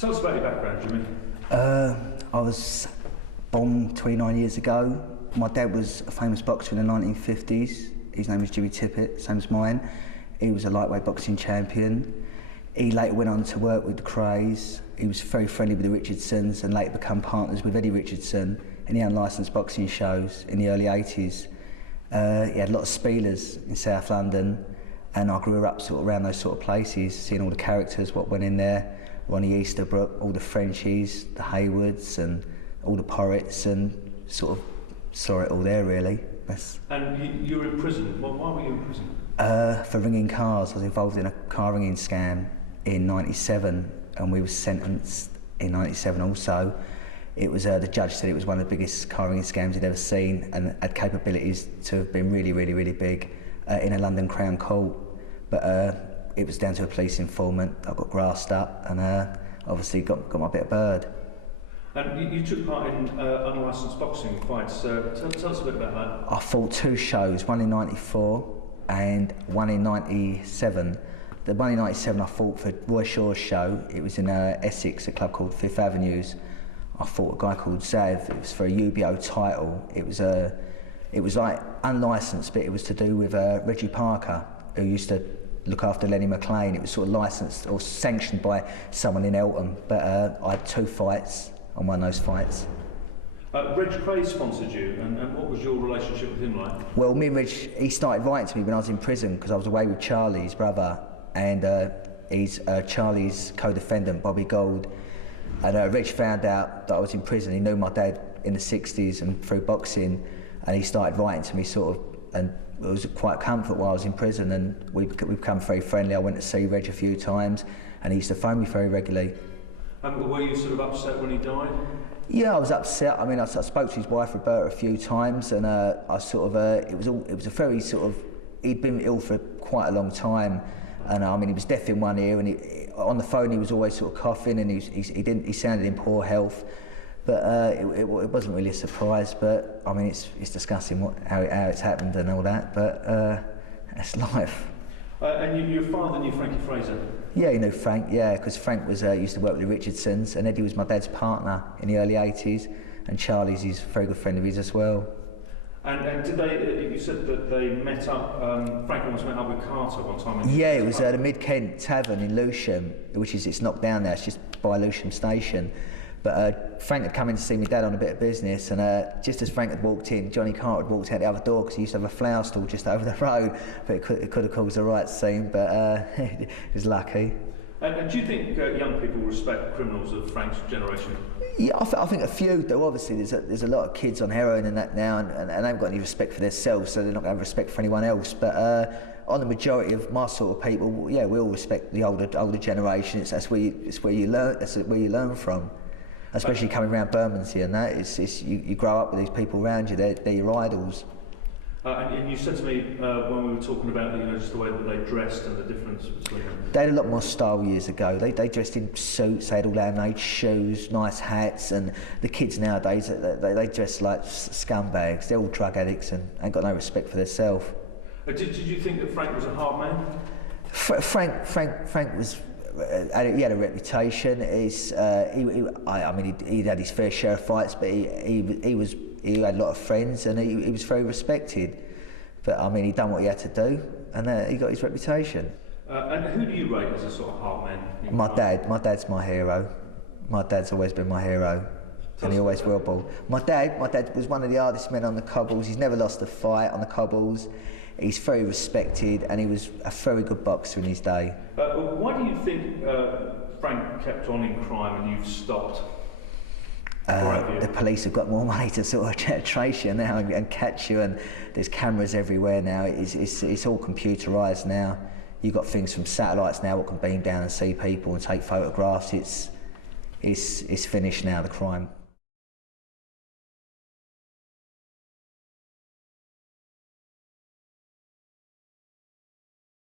Tell us about your background, Jimmy. I was born 29 years ago. My dad was a famous boxer in the 1950s. His name was Jimmy Tippett, same as mine. He was a lightweight boxing champion. He later went on to work with the Crays. He was very friendly with the Richardsons and later became partners with Eddie Richardson in the unlicensed boxing shows in the early 80s. He had a lot of spielers in South London, and I grew up sort of around those sort of places, seeing all the characters, what went in there, Ronnie Easterbrook, all the Frenchies, the Haywoods and all the Porritts, and sort of saw it all there really. And you were in prison. Well, why were you in prison? For ringing cars. I was involved in a car ringing scam in '97 and we were sentenced in '97 also. It was, the judge said it was one of the biggest car ringing scams he'd ever seen and had capabilities to have been really, really, really big in a London Crown Court. But it was down to a police informant. I got grassed up and obviously got my bit of bird. And you took part in unlicensed boxing fights. Tell us a bit about that. I fought two shows, one in '94 and one in '97. The one in '97 I fought for Roy Shaw's show. It was in Essex, a club called Fifth Avenues. I fought a guy called Zav. It was for a UBO title. It was like unlicensed, but it was to do with Reggie Parker, who used to look after Lenny McLean. It was sort of licensed or sanctioned by someone in Eltham. But I had two fights. I won those fights. Reg Cray sponsored you, and what was your relationship with him like? Well, me and Reg, he started writing to me when I was in prison because I was away with Charlie, his brother, and he's Charlie's co-defendant, Bobby Gold. And Reg found out that I was in prison. He knew my dad in the 60s and through boxing, and he started writing to me sort of, and it was quite a comfort while I was in prison, and we've become very friendly. I went to see Reg a few times, and he used to phone me very regularly. Were you sort of upset when he died? Yeah, I was upset. I mean, I spoke to his wife Roberta a few times, and I sort of it was a very sort of, he'd been ill for quite a long time, and I mean he was deaf in one ear, and on the phone he was always sort of coughing, and he sounded in poor health, but it wasn't really a surprise. But I mean it's discussing how it's happened and all that, but that's life. And your father knew Frankie Fraser? Yeah, he knew Frank, yeah, because Frank was used to work with the Richardsons, and Eddie was my dad's partner in the early 80s, and Charlie's his very good friend of his as well. And did they, you said that they met up, Frank almost met up with Carter one time? Yeah, it was the Mid-Kent Tavern in Lewisham, which is, it's knocked down now, it's just by Lewisham Station. But Frank had come in to see my dad on a bit of business, and just as Frank had walked in, Johnny Carter had walked out the other door because he used to have a flower stall just over the road, but it could have caused a riot scene, but he was lucky. And do you think young people respect criminals of Frank's generation? Yeah, I think a few do. Obviously, there's a lot of kids on heroin and that now, and they haven't got any respect for themselves, so they're not going to have respect for anyone else. But on the majority of my sort of people, yeah, we all respect the older generation. That's where you learn from. Especially coming around Bermondsey and that, you grow up with these people around you. They're your idols. And you said to me when we were talking about just the way that they dressed and the difference between them. They had a lot more style years ago. They dressed in suits, they had all handmade shoes, nice hats, and the kids nowadays they dress like scumbags. They're all drug addicts and ain't got no respect for themselves. Did you think that Frank was a hard man? Frank was. He had a reputation. I mean, he had his fair share of fights, but he had a lot of friends, and he was very respected. But I mean, he done what he had to do, and he got his reputation. And who do you rate as a sort of hard man? My dad's my hero. My dad's always been my hero, and he always will be. My dad was one of the hardest men on the cobbles. He's never lost a fight on the cobbles. He's very respected, and he was a very good boxer in his day. Why do you think Frank kept on in crime and you've stopped? The police have got more money to sort of trace you now and catch you, and there's cameras everywhere now. It's all computerised now. You've got things from satellites now that can beam down and see people and take photographs. It's finished now, the crime.